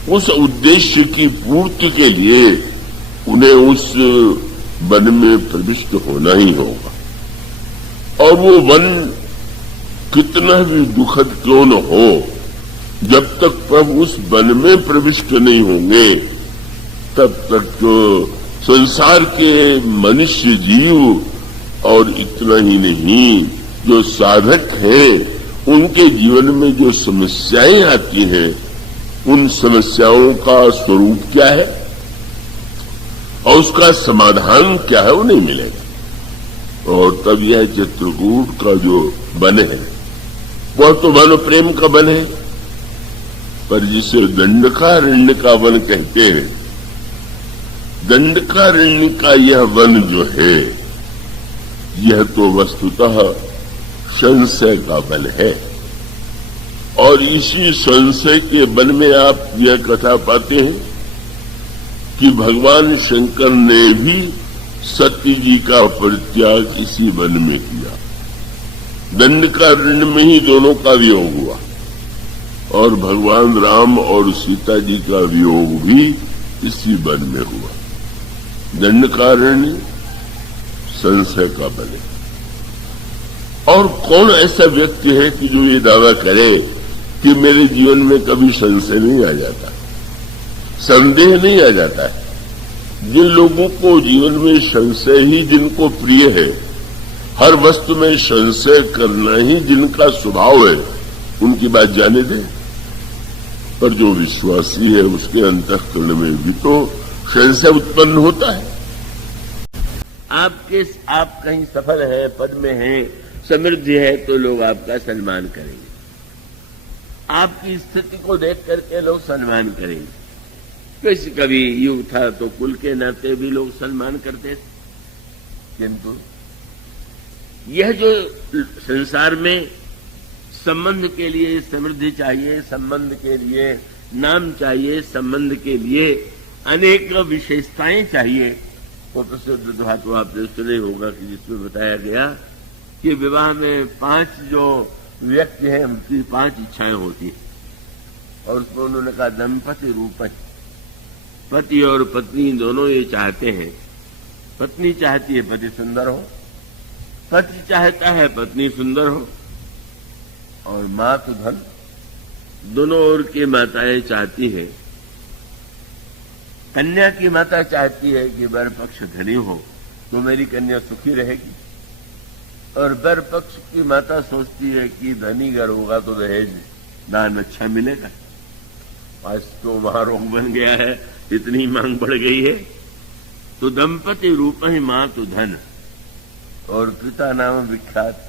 उस उद्देश्य की पूर्ति के लिए उन्हें उस वन में प्रविष्ट होना ही होगा। और वो वन कितना भी दुखद क्यों न हो, जब तक प्रभु उस वन में प्रविष्ट नहीं होंगे तब तक तो संसार के मनुष्य जीव और इतना ही नहीं जो साधक हैं उनके जीवन में जो समस्याएं आती हैं, उन समस्याओं का स्वरूप क्या है और उसका समाधान क्या है वो नहीं मिलेगा। और तब यह चित्रकूट का जो वन है वह तो वन प्रेम का वन है, पर जिसे दंडकारण्य का वन कहते हैं, दंडकारण्य का यह वन जो है यह तो वस्तुतः संशय का वन है। और इसी संशय के वन में आप यह कथा पाते हैं कि भगवान शंकर ने भी सत्य जी का परित्याग इसी वन में किया। दंडकारण्य में ही दोनों का वियोग हुआ और भगवान राम और सीता जी का वियोग भी इसी वन में हुआ। दंडकारण्य संशय का बने। और कौन ऐसा व्यक्ति है कि जो ये दावा करे कि मेरे जीवन में कभी संशय नहीं आ जाता, संदेह नहीं आ जाता है। जिन लोगों को जीवन में संशय ही जिनको प्रिय है, हर वस्तु में संशय करना ही जिनका स्वभाव है, उनकी बात जाने दें। पर जो विश्वासी है उसके अंतःकरण में भी तो संशय उत्पन्न होता है। आप कहीं सफल है, पद में है, समृद्धि है, तो लोग आपका सम्मान करेंगे। आपकी स्थिति को देख करके लोग सम्मान करेंगे। वैसे कभी युग था तो कुल के नाते भी लोग सम्मान करते थे, किंतु यह जो संसार में संबंध के लिए समृद्धि चाहिए, संबंध के लिए नाम चाहिए, संबंध के लिए अनेक विशेषताएं चाहिए, वो प्रसिद्ध दोहा तो आपने सुने होगा कि जिसमें बताया गया कि विवाह में 5 जो व्यक्ति हैं उनकी 5 इच्छाएं होती है। और उसमें उन्होंने कहा दंपति रूप, पति और पत्नी दोनों ये चाहते हैं। पत्नी चाहती है पति सुंदर हो, पति चाहता है पत्नी सुंदर हो, और मातु धन, दोनों ओर की माताएं चाहती है। कन्या की माता चाहती है कि वर पक्ष धनी हो तो मेरी कन्या सुखी रहेगी, और वर पक्ष की माता सोचती है कि धनी घर होगा तो दहेज दान अच्छा मिलेगा। आज तो वहां रोग बन गया है, इतनी मांग बढ़ गई है। तो दंपति रूप ही मातु धन और पिता नाम विख्यात।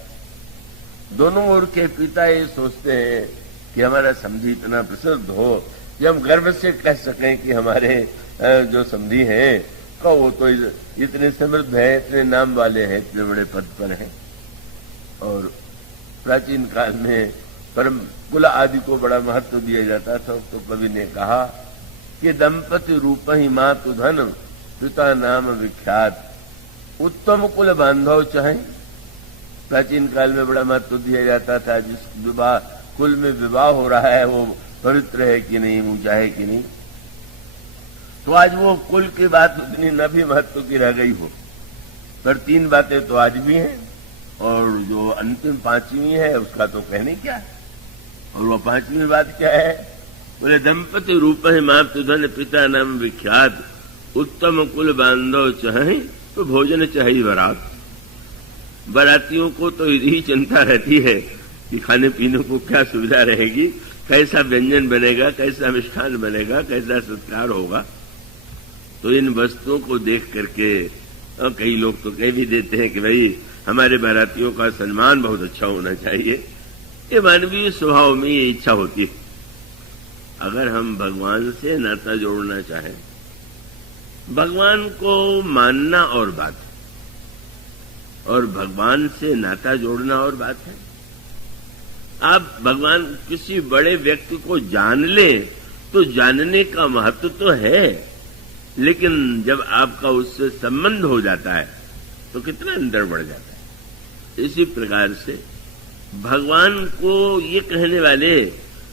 दोनों ओर के पिता ये सोचते हैं कि हमारा समधी इतना प्रसिद्ध हो कि हम गर्व से कह सकें कि हमारे जो समधी हैं का वो तो इतने समृद्ध है, इतने नाम वाले हैं, इतने बड़े पद पर हैं। और प्राचीन काल में परम कुल आदि को बड़ा महत्व दिया जाता था। तो कवि ने कहा कि दंपति रूप ही मातु धन, पिता नाम विख्यात, उत्तम कुल बांधव चाहे। प्राचीन काल में बड़ा महत्व दिया जाता था, जिस विवाह कुल में विवाह हो रहा है वो पवित्र है कि नहीं, ऊंचा है कि नहीं। तो आज वो कुल की बात उतनी न भी महत्व की रह गई हो, पर 3 बातें तो आज भी हैं, और जो अंतिम 5वीं है उसका तो कहने क्या है। और वो 5वीं बात क्या है? बोले दंपति रूप है मातु धन, पिता नाम विख्यात, उत्तम कुल बांधव चाहे तो भोजन चाहिए बारात। बारातियों को तो यही चिंता रहती है कि खाने पीने को क्या सुविधा रहेगी, कैसा व्यंजन बनेगा, कैसा मिष्ठान बनेगा, कैसा सत्कार होगा। तो इन वस्तुओं को देख करके कई लोग तो कह भी देते हैं कि भाई हमारे बारातियों का सम्मान बहुत अच्छा होना चाहिए। ये मानवीय स्वभाव में ये इच्छा होती है। अगर हम भगवान से नाता जोड़ना चाहें, भगवान को मानना और बात है, और भगवान से नाता जोड़ना और बात है। आप भगवान किसी बड़े व्यक्ति को जान ले तो जानने का महत्व तो है, लेकिन जब आपका उससे संबंध हो जाता है तो कितना अंतर बढ़ जाता है। इसी प्रकार से भगवान को ये कहने वाले,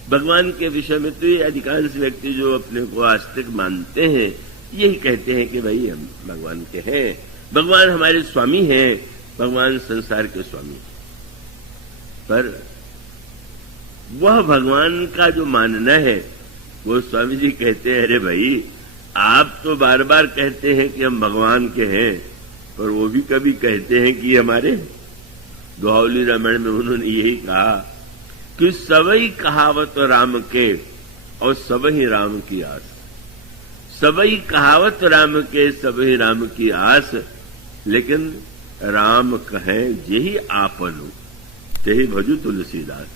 भगवान के विषय में तो ये अधिकांश व्यक्ति जो अपने को आस्तिक मानते हैं यही कहते हैं कि भाई हम भगवान के हैं, भगवान हमारे स्वामी हैं, भगवान संसार के स्वामी। पर वह भगवान का जो मानना है वो स्वामी जी कहते हैं, अरे भाई आप तो बार बार कहते हैं कि हम भगवान के हैं, पर वो भी कभी कहते हैं कि हमारे। दोहावली रामायण में उन्होंने यही कहा कि सबई कहावत राम के और सबही राम की आस। सबई कहावत राम के, सबही राम की आस, लेकिन राम कहे जेही आपनु तेही भजू तुलसीदास।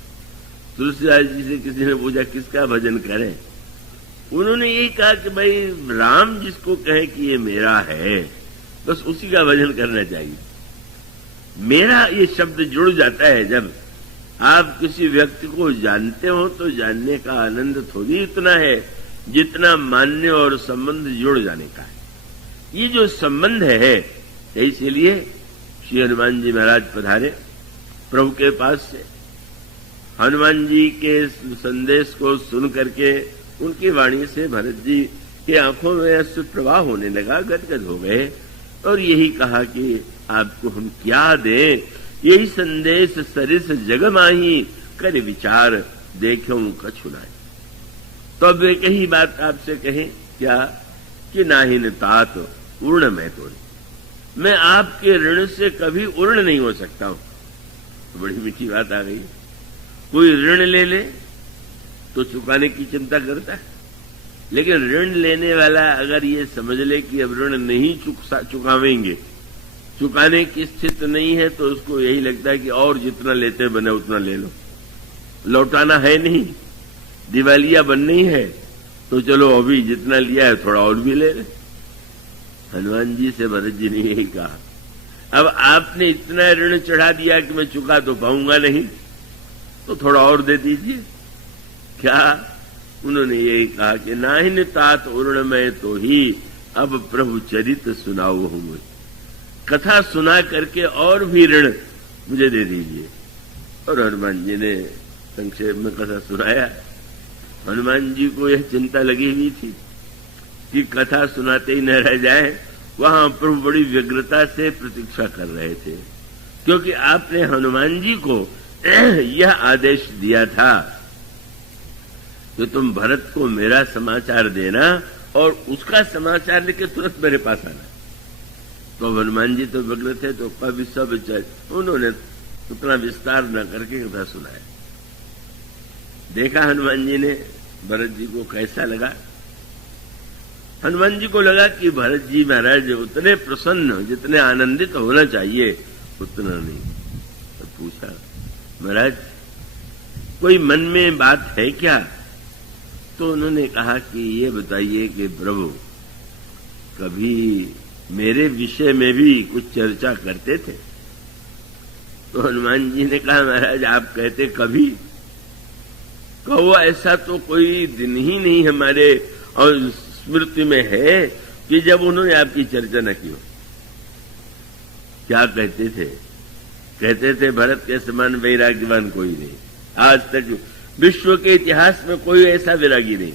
तुलसीदास जी से किसी ने पूछा किसका भजन करें, उन्होंने यही कहा कि भाई राम जिसको कहे कि ये मेरा है, बस उसी का भजन करना चाहिए। मेरा ये शब्द जुड़ जाता है। जब आप किसी व्यक्ति को जानते हो तो जानने का आनंद थोड़ी इतना है जितना मानने और संबंध जुड़ जाने का है। ये जो संबंध है, इसीलिए श्री हनुमान जी महाराज पधारे प्रभु के पास से। हनुमान जी के संदेश को सुन करके उनकी वाणी से भरत जी कि आंखों में अश्रु प्रवाह होने लगा, गदगद हो गए और यही कहा कि आपको हम क्या दें, यही संदेश सरिस जग माही कर विचार देखो कछु नाई। तो अब एक ही बात आपसे कहे क्या कि नाहिन तात उर्ण मैं तो मैं आपके ऋण से कभी उर्ण नहीं हो सकता हूं। तो बड़ी मीठी बात आ गई। कोई ऋण ले ले तो चुकाने की चिंता करता है, लेकिन ऋण लेने वाला अगर ये समझ ले कि अब ऋण नहीं चुकावेंगे, चुकाने की स्थिति नहीं है, तो उसको यही लगता है कि और जितना लेते बने उतना ले लो, लौटाना है नहीं, दिवालिया बननी है, तो चलो अभी जितना लिया है थोड़ा और भी ले ले। हनुमान जी से भरत जी ने यही कहा, अब आपने इतना ऋण चढ़ा दिया कि मैं चुका तो पाऊंगा नहीं, तो थोड़ा और दे दीजिए। क्या उन्होंने यही कहा कि नाहिन तात उर्ण में तो ही अब प्रभु चरित सुनाओ हूं, कथा सुना करके और भी ऋण मुझे दे दीजिए। और हनुमान जी ने संक्षेप में कथा सुनाया। हनुमान जी को यह चिंता लगी हुई थी कि कथा सुनाते ही न रह जाए। वहां प्रभु बड़ी व्यग्रता से प्रतीक्षा कर रहे थे, क्योंकि आपने हनुमान जी को यह आदेश दिया था कि तुम भरत को मेरा समाचार देना और उसका समाचार लेके तुरंत मेरे पास आना। तो हनुमान जी तो व्यग्र थे, तो कभी सब उन्होंने उतना विस्तार न करके कथा सुनाया। देखा हनुमान जी ने भरत जी को कैसा लगा। हनुमान जी को लगा कि भरत जी महाराज उतने प्रसन्न, जितने आनंदित होना चाहिए उतना नहीं। तो पूछा, महाराज कोई मन में बात है क्या? तो उन्होंने कहा कि ये बताइए कि प्रभु कभी मेरे विषय में भी कुछ चर्चा करते थे? तो हनुमान जी ने कहा, महाराज आप कहते कभी? कहो ऐसा तो कोई दिन ही नहीं हमारे और स्मृति में है कि जब उन्होंने आपकी चर्चा न की हो। क्या कहते थे? कहते थे भरत के समान वैराग्यवान कोई नहीं, आज तक विश्व के इतिहास में कोई ऐसा वैरागी नहीं।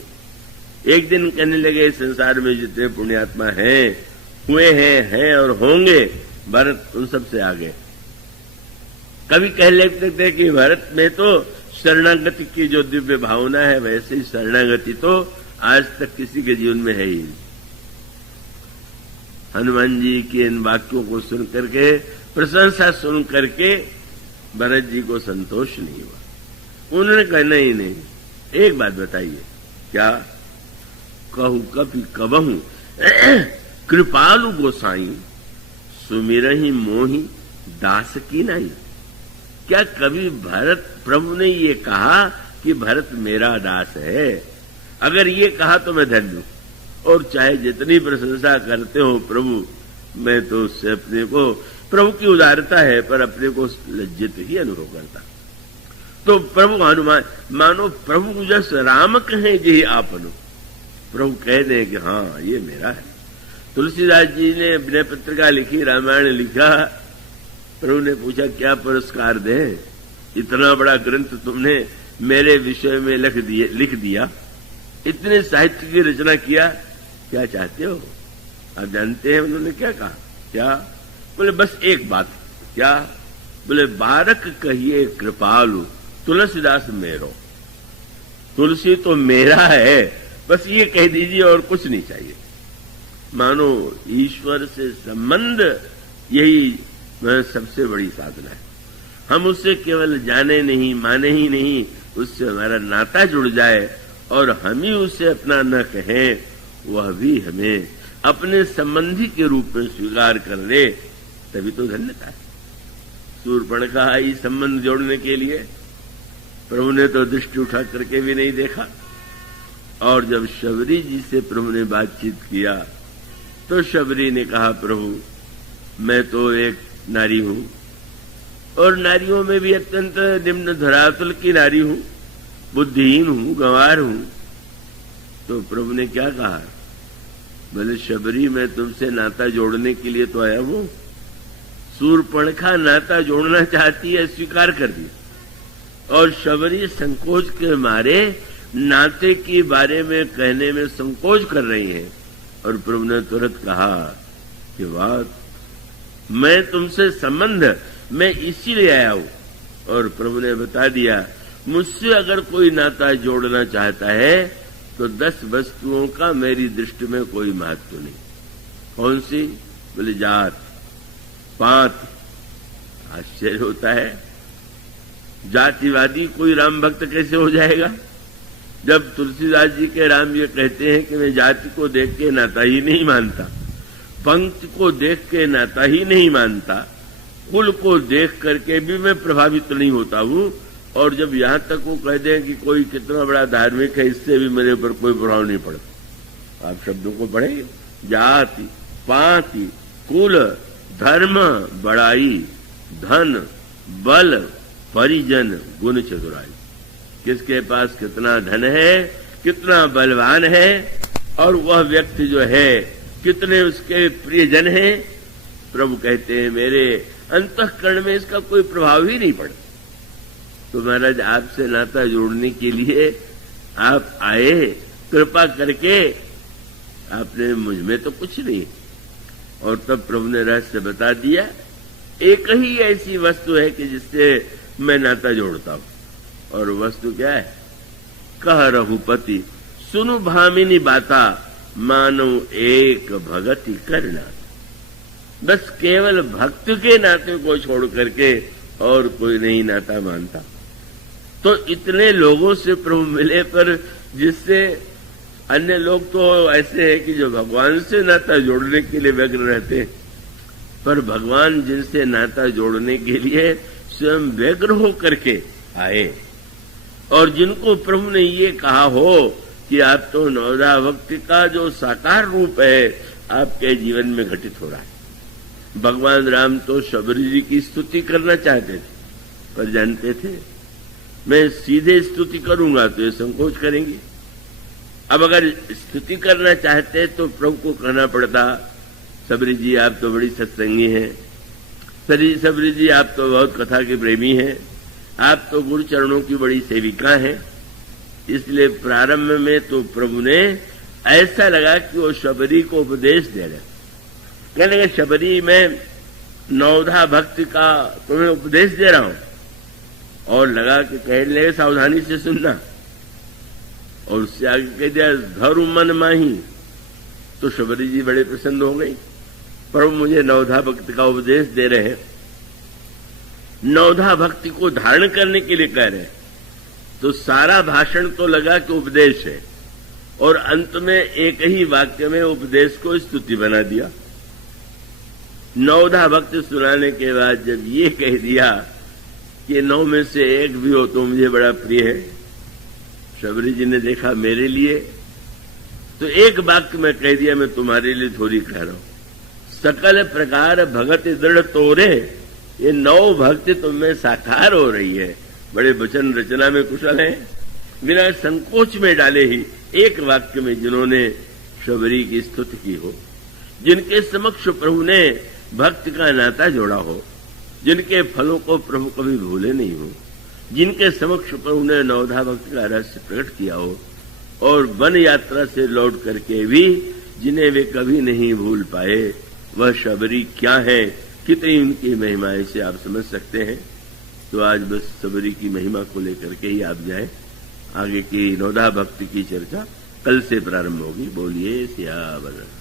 एक दिन कहने लगे संसार में जितने पुण्यात्मा हैं, हुए हैं और होंगे, भरत उन सबसे आगे। कभी कह लेते थे कि भारत में तो शरणागति की जो दिव्य भावना है, वैसे ही शरणागति तो आज तक किसी के जीवन में है ही नहीं। हनुमान जी के इन वाक्यों को सुन करके, प्रशंसा सुन करके भरत जी को संतोष नहीं हुआ। उन्होंने कहा नहीं, एक बात बताइए, क्या? कहूं कभी कबहू कृपालु गोसाई सुमिरहि मोहि दास की नहीं। क्या कभी भरत प्रभु ने ये कहा कि भरत मेरा दास है? अगर ये कहा तो मैं धन्य हूं, और चाहे जितनी प्रशंसा करते हो प्रभु, मैं तो उससे अपने को, प्रभु की उदारता है पर अपने को लज्जित ही अनुभव करता। तो प्रभु हनुमान मानो प्रभु जस राम कहे जी आपनो, प्रभु कह दे कि हाँ ये मेरा है। तुलसीदास जी ने विनय पत्रिका लिखी, रामायण लिखा, प्रभु ने पूछा क्या पुरस्कार दे? इतना बड़ा ग्रंथ तुमने मेरे विषय में लिख दिया, इतने साहित्य की रचना किया, क्या चाहते हो? आप जानते हैं उन्होंने क्या कहा? क्या? बोले बस एक बात। क्या? बोले बारक कहिए कृपालु तुलसीदास मेरो। तुलसी तो मेरा है, बस ये कह दीजिए और कुछ नहीं चाहिए। मानो ईश्वर से संबंध यही सबसे बड़ी साधना है। हम उससे केवल जाने नहीं, माने ही नहीं, उससे हमारा नाता जुड़ जाए और हम ही उसे अपना न कहें, वह भी हमें अपने संबंधी के रूप में स्वीकार कर ले, तभी तो धन्यता है। शूर्पणखा आई संबंध जोड़ने के लिए, प्रभु ने तो दृष्टि उठा करके भी नहीं देखा। और जब शबरी जी से प्रभु ने बातचीत किया तो शबरी ने कहा, प्रभु मैं तो एक नारी हूं और नारियों में भी अत्यंत निम्न धरातल की नारी हूं, बुद्धिहीन हूं, गंवार हूं। तो प्रभु ने क्या कहा? बोले शबरी मैं तुमसे नाता जोड़ने के लिए तो आया हूं। शूर्पणखा नाता जोड़ना चाहती है, स्वीकार कर दिया, और शबरी संकोच के मारे नाते के बारे में कहने में संकोच कर रही हैं। और प्रभु ने तुरंत कहा कि बात मैं तुमसे संबंध मैं इसीलिए आया हूं। और प्रभु ने बता दिया, मुझसे अगर कोई नाता जोड़ना चाहता है तो 10 वस्तुओं का मेरी दृष्टि में कोई महत्व नहीं। कौन सी? बोले जात पात। आश्चर्य होता है, जातिवादी कोई राम भक्त कैसे हो जाएगा? जब तुलसीदास जी के राम ये कहते हैं कि मैं जाति को देख के नाता ही नहीं मानता, पंक्ति को देख के नाता ही नहीं मानता, कुल को देख करके भी मैं प्रभावित नहीं होता हूं, और जब यहां तक वो कह दें कि कोई कितना बड़ा धार्मिक है, इससे भी मेरे ऊपर कोई प्रभाव नहीं पड़ता। आप शब्दों को पढ़ेंगे, जाति पाति कुल धर्म बड़ाई धन बल परिजन गुण चतुराई। किसके पास कितना धन है, कितना बलवान है, और वह व्यक्ति जो है कितने उसके प्रियजन हैं। प्रभु कहते हैं मेरे अंतःकरण में इसका कोई प्रभाव ही नहीं पड़ता। तो महाराज आपसे नाता जोड़ने के लिए आप आए, कृपा करके आपने मुझ में तो कुछ नहीं। और तब प्रभु ने रहस्य बता दिया, एक ही ऐसी वस्तु है कि जिससे मैं नाता जोड़ता हूं। और वस्तु क्या है? कह रघुपति सुनु भामिनी बाता मानो एक भगति करना। बस केवल भक्त के नाते को छोड़ करके और कोई नहीं नाता मानता। तो इतने लोगों से प्रभु मिले, पर जिससे अन्य लोग तो ऐसे हैं कि जो भगवान से नाता जोड़ने के लिए व्यग्र रहते हैं, पर भगवान जिनसे नाता जोड़ने के लिए स्वयं व्यग्र होकर के आए, और जिनको प्रभु ने ये कहा हो कि आप तो नवधा भक्ति का जो साकार रूप है आपके जीवन में घटित हो रहा है। भगवान राम तो शबरी जी की स्तुति करना चाहते थे, पर जानते थे मैं सीधे स्तुति करूंगा तो ये संकोच करेंगे। अब अगर स्तुति करना चाहते तो प्रभु को कहना पड़ता, सबरी जी आप तो बड़ी सत्संगी हैं, सबरी जी आप तो बहुत कथा के प्रेमी हैं, आप तो गुरु चरणों की बड़ी सेविका हैं। इसलिए प्रारंभ में तो प्रभु ने ऐसा लगा कि वो शबरी को उपदेश दे रहे, कहने लगे शबरी मैं नवधा भक्ति का तुम्हें उपदेश दे रहा हूं। और लगा कि कहने लगे सावधानी से सुनना, और उससे आगे कह दिया धरु मन माही। तो शबरी जी बड़े प्रसन्न हो गई, प्रभु मुझे नवधा भक्ति का उपदेश दे रहे हैं, नवधा भक्ति को धारण करने के लिए कह रहे हैं। तो सारा भाषण तो लगा कि उपदेश है, और अंत में एक ही वाक्य में उपदेश को स्तुति बना दिया। नवधा भक्ति सुनाने के बाद जब ये कह दिया कि 9 में से एक भी हो तो मुझे बड़ा प्रिय है, शबरी जी ने देखा मेरे लिए, तो एक वाक्य में कह दिया मैं तुम्हारे लिए थोड़ी कह रहा हूं, सकल प्रकार भगत दृढ़ तोरे, ये 9 भक्ति तुम में साकार हो रही है। बड़े वचन रचना में कुशल हैं, बिना संकोच में डाले ही एक वाक्य में जिन्होंने शबरी की स्तुति की हो, जिनके समक्ष प्रभु ने भक्ति का नाता जोड़ा हो, जिनके फलों को प्रभु कभी भूले नहीं हो, जिनके समक्ष प्रभु ने नवधा भक्ति का रहस्य प्रकट किया हो, और वन यात्रा से लौट करके भी जिन्हें वे कभी नहीं भूल पाए, वह शबरी क्या है, कितनी उनकी महिमा है, इसे आप समझ सकते हैं। तो आज बस शबरी की महिमा को लेकर के ही आप जाए, आगे की नवधा भक्ति की चर्चा कल से प्रारंभ होगी। बोलिए सियावर राम।